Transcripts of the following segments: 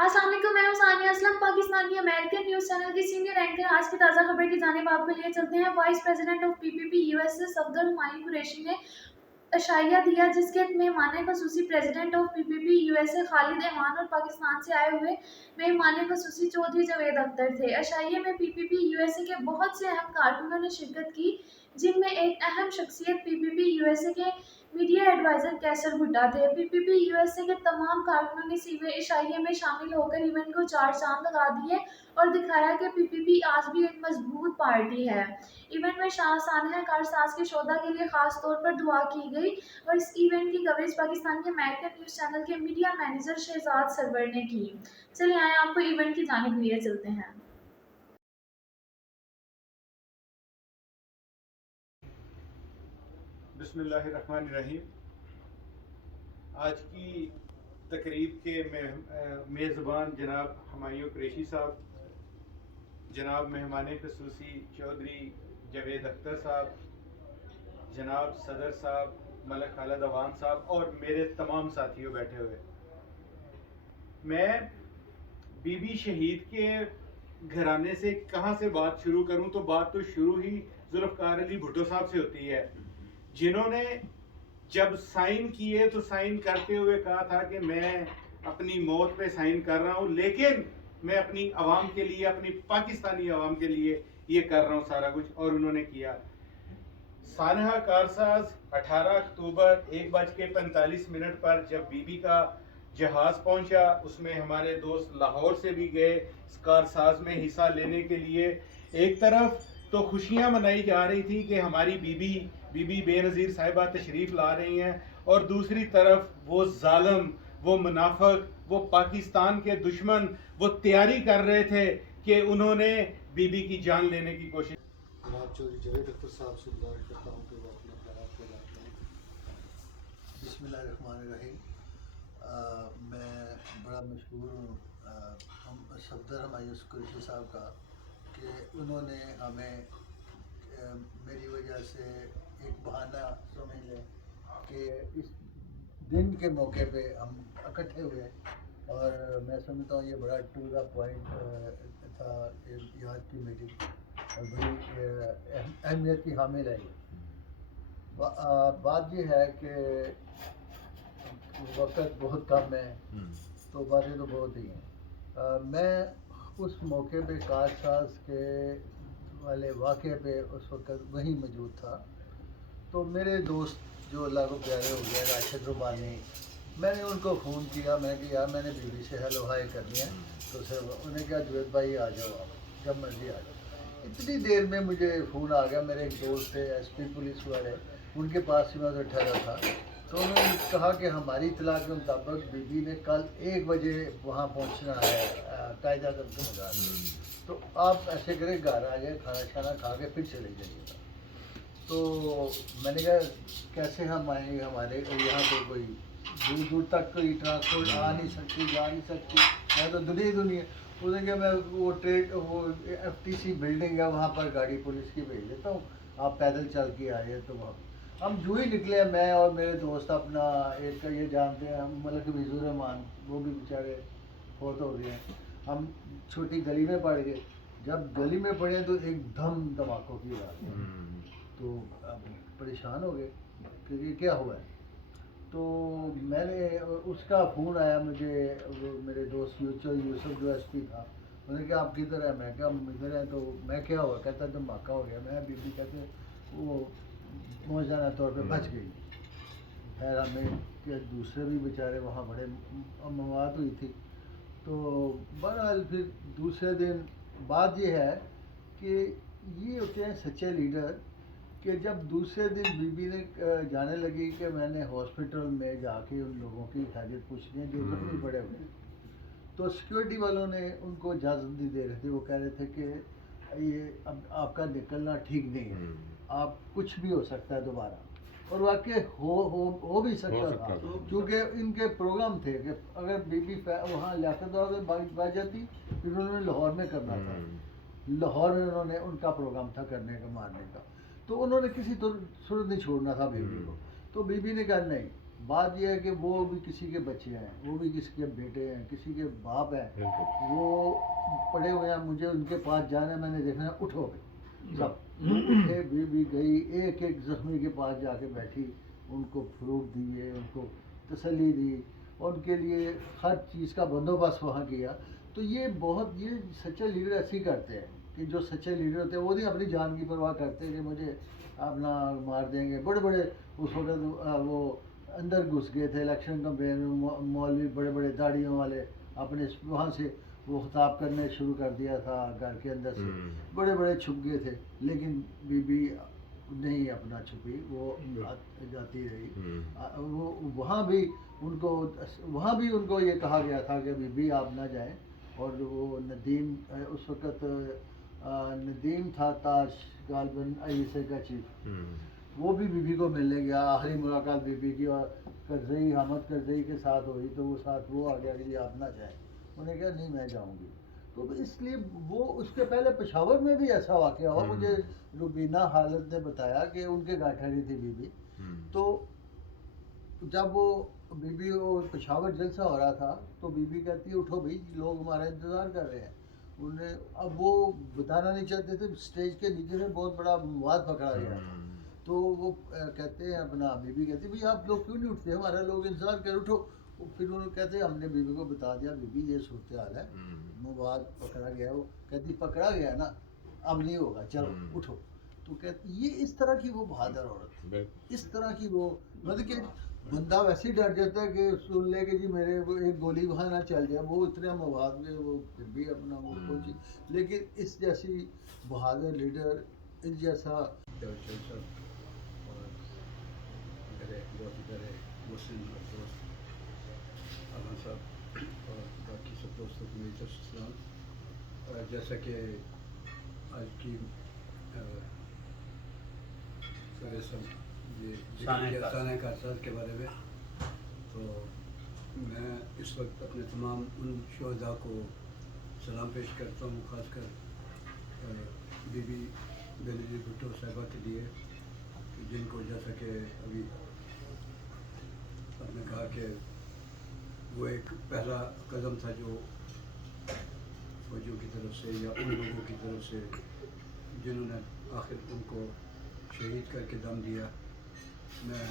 अस्सलाम वालेकुम, मैं हूं सानिया असलम, पाकिस्तान की अमेरिकन न्यूज़ चैनल की सीनियर एंकर। आज की ताज़ा खबर की जानिब आपको लिए चलते हैं। Vice president of PPP USA Safdar Humayun Qureshi ने अशाइया दिया, जिसके मेहमान खसूसी president of PPP USA Khalid एमान और पाकिस्तान से आए हुए मेहमान खसूसी चौधरी जावेद अख्तर थे। अशाइये में पीपीपी यूएसए के बहुत से अहम कारकुनों ने शिरकत की, जिनमें एक अहम शख्सियत पीपीपी यूएसए के मीडिया एडवाइजर कैसर भुट्टा थे। पीपीपी यूएसए के तमाम कारकुनों ने सीवे इशाइये में शामिल होकर इवेंट को चार चांद लगा दिए और दिखाया कि पीपीपी आज भी एक मजबूत पार्टी है। इवेंट में सानहा कारसाज के शोधा के लिए खास तौर पर दुआ की गई और इस इवेंट की कवरेज पाकिस्तान के अमेरिकन न्यूज़ चैनल के मीडिया मैनेजर शहजाद सरवर ने की। चलिए आए आपको इवेंट की जानिब लिए चलते हैं। बिस्मिल्लाहिर्रहमानिर्रहीम। आज की तकरीब के मेज़बान जनाब हुमायूं कुरैशी साहब, जनाब मेहमान खसूसी चौधरी जावेद अख्तर साहब, जनाब सदर साहब मलक खालिद अवान साहब और मेरे तमाम साथियों बैठे हुए, मैं बीबी शहीद के घराने से कहाँ से बात शुरू करूं, तो बात तो शुरू ही जुल्फ़कार अली भुट्टो साहब से होती है, जिन्होंने जब साइन किए तो साइन करते हुए कहा था कि मैं अपनी मौत पे साइन कर रहा हूं, लेकिन मैं अपनी आवाम के लिए, अपनी पाकिस्तानी आवाम के लिए ये कर रहा हूं सारा कुछ, और उन्होंने किया। सानहा कारसाज 18 अक्टूबर 1:45 पर जब बीबी का जहाज पहुंचा, उसमें हमारे दोस्त लाहौर से भी गए इस कारसाज में हिस्सा लेने के लिए। एक तरफ तो खुशियां मनाई जा रही थी कि हमारी बीबी बेनज़ीर साहिबा तशरीफ़ ला रही हैं, और दूसरी तरफ वो जालिम, वो मुनाफिक, वो पाकिस्तान के दुश्मन वो तैयारी कर रहे थे कि उन्होंने बीबी की जान लेने की कोशिश। जनाब चौधरी जावेद अख्तर साहब से गुजारिश करता हूँ कि वो अपने ख्यालात को जानते हैं। बिस्मिल्लाहिर्रहमानिर्रहीम। मैं बड़ा मशहूर हूँ हम सफदर हुमायूं कुरैशी साहब का, कि उन्होंने हमें मेरी वजह से एक बहाना समझ लें कि इस दिन के मौके पे हम इकट्ठे हुए, और मैं समझता हूँ ये बड़ा टू द पॉइंट था आज की मीटिंग, और बड़ी अहमियत की हामिल है ये। बात ये है कि वक्त बहुत कम है, तो बातें तो बहुत ही हैं। मैं उस मौके पे कारसाज के वाले वाक़े पे उस वक्त वहीं मौजूद था, तो मेरे दोस्त जो अल्लाह को प्यारे हो गए, राशिद रुबानी, मैंने उनको फ़ोन किया। मैं कि यार मैंने बीबी से हेलो हाय करनी है, तो सर उन्हें कहा जुवेद भाई आ जाओ, आप जब मर्जी आ जाओ। इतनी देर में मुझे फ़ोन आ गया, मेरे एक दोस्त थे एसपी पुलिस वाले, उनके पास ही मैं तो ठहरा था, तो उन्होंने कहा कि हमारी इतला के मुताबिक बीबी ने कल 1 बजे वहाँ पहुँचना है कायद आज़म के मज़ार, तो आप ऐसे करें घर आ जाए, खाना शाना खा के फिर चले जाइएगा। तो मैंने कहा कैसे हम आएंगे, हमारे यहाँ पे कोई दूर दूर तक कोई ट्रांसपोर्ट आ नहीं सकती, जा नहीं सकती, मैं तो दुनिया ही दुनिया। उसने कहा मैं वो एफटीसी बिल्डिंग है वहाँ पर गाड़ी पुलिस की भेज देता हूँ, आप पैदल चल के आइए। तो वहाँ हम जो ही निकले, मैं और मेरे दोस्त अपना एक का ये जानते हैं मतलब कि विजू रहमान, वो भी बेचारे बहुत हो गए हैं। हम छोटी गली में पड़ गए, जब गली में पड़े तो एकदम धमाकों की बात है, तो अब परेशान हो गए कि ये क्या हुआ है। तो मैंने उसका फ़ोन आया मुझे, वो मेरे दोस्त यूसुफ जो एसपी था, उन्होंने कहा आप किधर है, मैं क्या इधर है। तो मैं क्या हुआ, कहता धमाका हो गया। मैं बीबी कहते वो मौजाना तौर पे बच गई। खैर हमें के दूसरे भी बेचारे वहाँ बड़े मवाद हुई थी। तो बहरहाल फिर दूसरे दिन बात ये है कि ये होते हैं सच्चे लीडर, कि जब दूसरे दिन बीबी ने जाने लगी कि मैंने हॉस्पिटल में जाके उन लोगों की खैरियत पूछनी है जो जख्मी पड़े हुए, तो सिक्योरिटी वालों ने उनको इजाज़त नहीं दे रहे थे। वो कह रहे थे कि ये अब आपका निकलना ठीक नहीं है, आप कुछ भी हो सकता है दोबारा। और वाकई हो भी सकता था, क्योंकि इनके प्रोग्राम थे कि अगर बीबी वहाँ लियाकत बाज जाती, फिर उन्होंने लाहौर में करना था। लाहौर में उन्होंने उनका प्रोग्राम था करने का, मारने का, तो उन्होंने किसी सूरत नहीं छोड़ना था बीबी को। तो बीबी ने कहा नहीं, بات یہ ہے کہ وہ بھی کسی کے بچے ہیں, وہ بھی کسی کے بیٹے ہیں, کسی کے باپ ہیں, بالکل وہ پڑے ہوئے ہیں, مجھے ان کے پاس جانا ہے, میں نے دیکھنا ہے, اٹھو بھی سب اٹھے, بھی گئی, ایک ایک زخمی کے پاس جا کے بیٹھی, ان کو فروٹ دیے, ان کو تسلی دی, ان کے لیے ہر چیز کا بندوبست وہاں کیا. تو یہ بہت, یہ سچے لیڈر ایسے ہی کرتے ہیں کہ جو سچے لیڈر ہوتے ہیں وہ نہیں اپنی جان کی پرواہ کرتے کہ مجھے اپنا مار دیں گے. بڑے بڑے اس وقت وہ اندر گھس گئے تھے الیکشن کمپین میں, مولوی بڑے بڑے داڑھیوں والے اپنے وہاں سے وہ خطاب کرنے شروع کر دیا تھا گھر کے اندر سے, بڑے بڑے چھپ گئے تھے, لیکن بی بی نہیں اپنا چھپی, وہ جاتی رہی. وہ وہاں بھی ان کو یہ کہا گیا تھا کہ بی بی آپ نہ جائیں. اور وہ ندیم, اس وقت ندیم تھا تاج غالباً ISA کا چیف, وہ بھی بی بی کو ملنے گیا. آخری ملاقات بی بی کی اور کرزئی, حامد کرزئی کے ساتھ ہوئی, تو وہ ساتھ وہ آ گیا کہ جی آپ نہ جائیں. انہوں نے کہا نہیں میں جاؤں گی. تو اس لیے وہ, اس کے پہلے پشاور میں بھی ایسا واقعہ ہوا, مجھے روبینہ حالت نے بتایا کہ ان کے گھر ٹھہری تھی بی بی. تو جب وہ بی بی وہ پشاور جلسہ ہو رہا تھا تو بی بی کہتی ہے اٹھو بھائی, لوگ ہمارا انتظار کر رہے ہیں. انہیں اب وہ بتانا نہیں چاہتے تھے, اسٹیج کے نیچے سے بہت بڑا مواد پکڑا گیا تھا. تو وہ کہتے ہیں اپنا, بی بی کہتی ہے بھائی آپ لوگ کیوں نہیں اٹھتے, ہمارا لوگ انتظار کر, اٹھو. پھر انہوں نے کہتے ہیں ہم نے بی بی کو بتا دیا, بی بی یہ صورتحال ہے, مواد پکڑا گیا. وہ کہتی پکڑا گیا نا, اب نہیں ہوگا, چلو اٹھو. تو کہتی یہ اس طرح کی وہ بہادر عورت تھی, اس طرح کی وہ, مطلب کہ بندہ ویسے ہی ڈر جاتا ہے کہ سن لے کہ جی میرے ایک گولی وہاں نہ چل جائے, وہ اتنے مواد میں وہ پھر بھی اپنا وہ پہنچی. لیکن اس جیسی بہادر لیڈر, اس جیسا اور میرے بہت بڑے مسلم دوست احمد صاحب اور باقی سب دوستوں کو میری طرف سے سلام. جیسا کہ آج کی سانحہ کارساز کے بارے میں, تو میں اس وقت اپنے تمام ان شہداء کو سلام پیش کرتا ہوں, خاص کر بی بی بینظیر بھٹو صاحبہ کے لیے, جن کو جیسا کہ ابھی آپ نے کہا کہ وہ ایک پہلا قدم تھا جو فوجیوں کی طرف سے یا ان لوگوں کی طرف سے جنہوں نے آخر ان کو شہید کر کے دم دیا. میں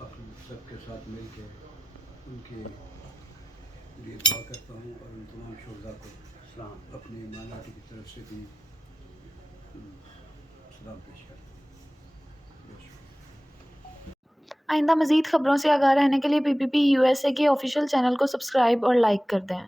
اپنے سب کے ساتھ مل کے ان کے لیے دعا کرتا ہوں اور ان تمام شہداء کو اپنی مائنارٹی کی طرف سے بھی سلام پیش کرتا ہوں. آئندہ مزید خبروں سے آگاہ رہنے کے لیے PPP USA کے آفیشیل چینل کو سبسکرائب اور لائک کر دیں.